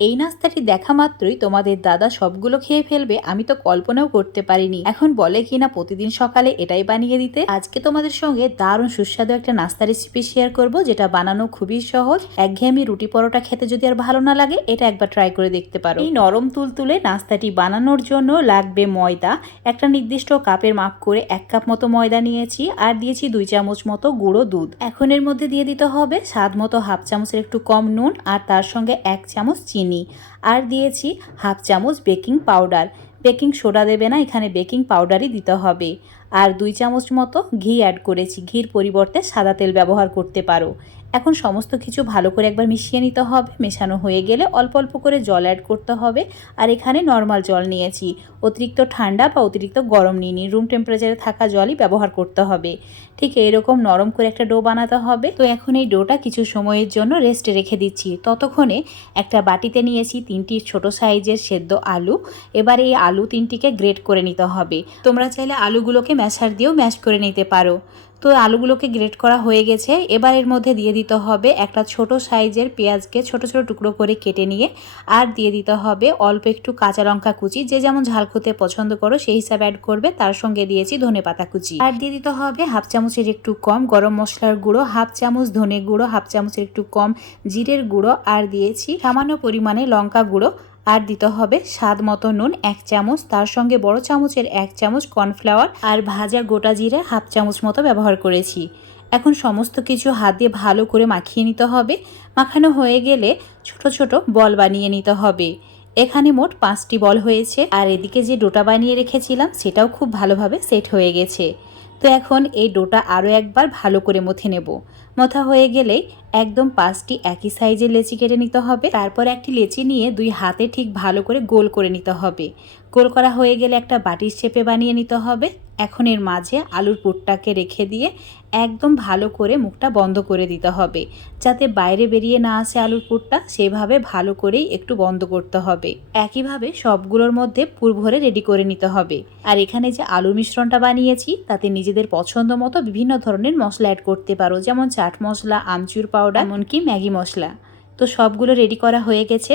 এই নাস্তাটি দেখা মাত্রই তোমাদের দাদা সবগুলো খেয়ে ফেলবে, আমি তো কল্পনাও করতে পারিনি। এখন বলে কিনা প্রতিদিন সকালে এটাই বানিয়ে দিতে? আজকে তোমাদের সঙ্গে দারুণ সুস্বাদু একটা নাস্তা রেসিপি শেয়ার করব, যেটা বানানো খুবই সহজ। একঘেয়েমি রুটি পরোটা খেতে যদি আর ভালো না লাগে, এটা একবার ট্রাই করে দেখতে পারো। এই নরম তুলতুলে নাস্তাটি বানানোর জন্য লাগবে ময়দা। একটা নির্দিষ্ট কাপের মাপ করে এক কাপ মতো ময়দা নিয়েছি, আর দিয়েছি দুই চামচ মতো গুঁড়ো দুধ। এখন এর মধ্যে দিয়ে দিতে হবে স্বাদ মতো হাফ চামচের একটু কম নুন, আর তার সঙ্গে এক চামচ চিনি। আর দিয়েছি হাফ চামচ বেকিং পাউডার। বেকিং সোডা দেবে না, এখানে বেকিং পাউডারই দিতে হবে। আর দুই চামচ মতো ঘি অ্যাড করেছি। ঘির পরিবর্তে সাদা তেল ব্যবহার করতে পারো। এখন সমস্ত কিছু ভালো করে একবার মিশিয়ে নিতে হবে। মেশানো হয়ে গেলে অল্প অল্প করে জল অ্যাড করতে হবে। আর এখানে নর্মাল জল নিয়েছি। অতিরিক্ত ঠান্ডা বা অতিরিক্ত গরম নিইনি রুম টেম্পারেচারে থাকা জলই ব্যবহার করতে হবে। ঠিক এরকম নরম করে একটা ডো বানাতে হবে। তো এখন এই ডোটা কিছু সময়ের জন্য রেস্টে রেখে দিচ্ছি। ততক্ষণে একটা বাটিতে নিয়েছি তিনটি ছোট সাইজের সেদ্ধ আলু। এবার এই আলু তিনটিকে গ্রেট করে নিতে হবে। তোমরা চাইলে আলুগুলোকে ম্যাশার দিয়েও ম্যাশ করে নিতে পারো। তো আলুগুলোকে গ্রেট করা হয়ে গেছে। এবার এর মধ্যে দিয়ে দিতে হবে একটা ছোট সাইজের পেঁয়াজকে ছোট ছোট টুকরো করে কেটে নিয়ে আর দিয়ে দিতে হবে অল্প একটু কাঁচা লঙ্কা কুচি। যে যেমন ঝাল খেতে পছন্দ করো সেই হিসাবে অ্যাড করবে। তার সঙ্গে দিয়েছি ধনে পাতা কুচি। আর দিয়ে দিতে হবে হাফ চামচের একটু কম গরম মশলার গুঁড়ো, হাফ চামচ ধনে গুঁড়ো, হাফ চামচের একটু কম জিরের গুঁড়ো। আর দিয়েছি সামান্য পরিমাণে লঙ্কা গুঁড়ো। আর দিতে হবে স্বাদ মতো নুন, এক চামচ। তার সঙ্গে বড় চামচের এক চামচ কর্নফ্লাওয়ার আর ভাজা গোটা জিরে হাফ চামচ মতো ব্যবহার করেছি। এখন সমস্ত কিছু হাত দিয়ে ভালো করে মাখিয়ে নিতে হবে। মাখানো হয়ে গেলে ছোট ছোট বল বানিয়ে নিতে হবে। এখানে মোট পাঁচটি বল হয়েছে আর এদিকে যে ডোটা বানিয়ে রেখেছিলাম সেটাও খুব ভালোভাবে সেট হয়ে গেছে। তো এখন এই ডোটা আরও একবার ভালো করে মথে নেব। মথা হয়ে গেলেই একদম পাঁচটি একই সাইজের লেচি কেটে নিতে হবে। তারপর একটি লেচি নিয়ে দুই হাতে ঠিক ভালো করে গোল করে নিতে হবে। গোল করা হয়ে গেলে একটা বাটির শেপে বানিয়ে নিতে হবে। এখন এর মাঝে আলুর পুরটাকে রেখে দিয়ে একদম ভালো করে মুখটা বন্ধ করে দিতে হবে। যাতে বাইরে বেরিয়ে না আসে আলুর পুরটা, সেভাবে ভালো করেই একটু বন্ধ করতে হবে। একইভাবে সবগুলোর মধ্যে পুর ভরে রেডি করে নিতে হবে। আর এখানে যে আলুর মিশ্রণটা বানিয়েছি, তাতে নিজেদের পছন্দ মতো বিভিন্ন ধরনের মশলা অ্যাড করতে পারো। যেমন চাট মশলা, আমচুর পাউডার এমনকি ম্যাগি মশলা। তো সবগুলো রেডি করা হয়ে গেছে।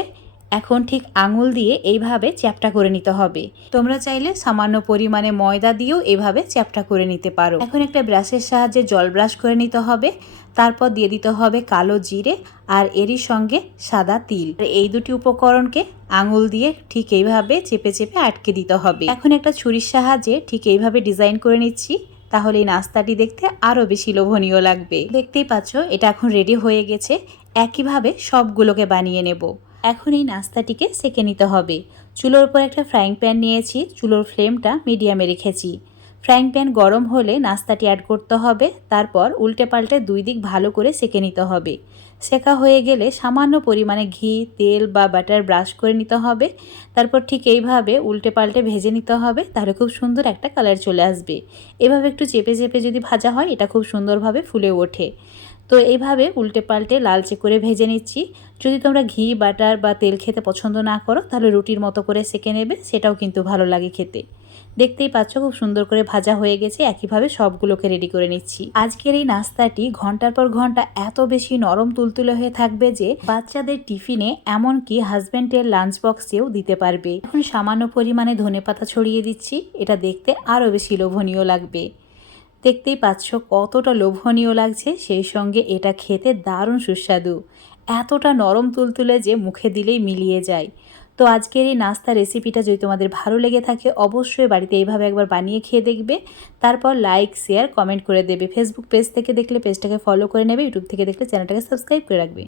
এখন ঠিক আঙুল দিয়ে এইভাবে চ্যাপটা করে নিতে হবে। তোমরা চাইলে সামান্য পরিমাণে ময়দা দিয়েও এভাবে চ্যাপটা করে নিতে পারো। এখন একটা ব্রাশের সাহায্যে জল ব্রাশ করে নিতে হবে। তারপর দিয়ে দিতে হবে কালো জিরে আর এরই সঙ্গে সাদা তিল। এই দুটি উপকরণকে আঙুল দিয়ে ঠিক এইভাবে চেপে চেপে আটকে দিতে হবে। এখন একটা ছুরির সাহায্যে ঠিক এইভাবে ডিজাইন করে নিচ্ছি। তাহলে এই নাস্তাটি দেখতে আরও বেশি লোভনীয় লাগবে। দেখতেই পাচ্ছ, এটা এখন রেডি হয়ে গেছে। একইভাবে সবগুলোকে বানিয়ে নেব। এখন এই নাস্তাটিকে সেকে নিতে হবে। চুলোর উপর একটা ফ্রাইং প্যান নিয়েছি। চুলোর ফ্লেমটা মিডিয়ামে রেখেছি। ফ্রাইং প্যান গরম হলে নাস্তাটি অ্যাড করতে হবে, তারপর উল্টে পাল্টে দুই দিক ভালো করে সেকে নিতে হবে। সেকা হয়ে গেলে সামান্য পরিমাণে ঘি, তেল বা বাটার ব্রাশ করে নিতে হবে। তারপর ঠিক এইভাবে উল্টে পাল্টে ভেজে নিতে হবে, তাহলে খুব সুন্দর একটা কালার চলে আসবে। এভাবে একটু চেপে চেপে যদি ভাজা হয়, এটা খুব সুন্দরভাবে ফুলে ওঠে। তো এইভাবে উল্টে পাল্টে লালচে করে ভেজে নিচ্ছি। যদি তোমরা ঘি বাটার বা তেল খেতে পছন্দ না করো, তাহলে রুটির মতো করে সেকে নেবে, সেটাও কিন্তু ভালো লাগে খেতে। দেখতেই পাচ্ছ খুব সুন্দর করে ভাজা হয়ে গেছে, একইভাবে সবগুলোকে রেডি করে নিচ্ছি। আজকের এই নাস্তাটি ঘণ্টার পর ঘণ্টা এত বেশি নরম তুলতুলে হয়ে থাকবে যে বাচ্চাদের টিফিনে এমনকি হাজব্যান্ডের লাঞ্চ বক্সেও দিতে পারবে। এখন সামান্য পরিমাণে ধনেপাতা ছড়িয়ে দিচ্ছি, এটা দেখতে আরও বেশি লোভনীয় লাগবে। দেখতেই পাচ্ছ কতটা লোভনীয় লাগছে, সেই সঙ্গে এটা খেতে দারুণ সুস্বাদু। এতটা নরম তুলতুলে যে মুখে দিলেই মিলিয়ে যায়। তো আজকের এই নাস্তা রেসিপিটা যদি তোমাদের ভালো লেগে থাকে, অবশ্যই বাড়িতে এইভাবে একবার বানিয়ে খেয়ে দেখবে। তারপর লাইক শেয়ার কমেন্ট করে দেবে। ফেসবুক পেজ থেকে দেখলে পেজটাকে ফলো করে নেবে ইউটিউব থেকে দেখলে চ্যানেলটাকে সাবস্ক্রাইব করে রাখবে।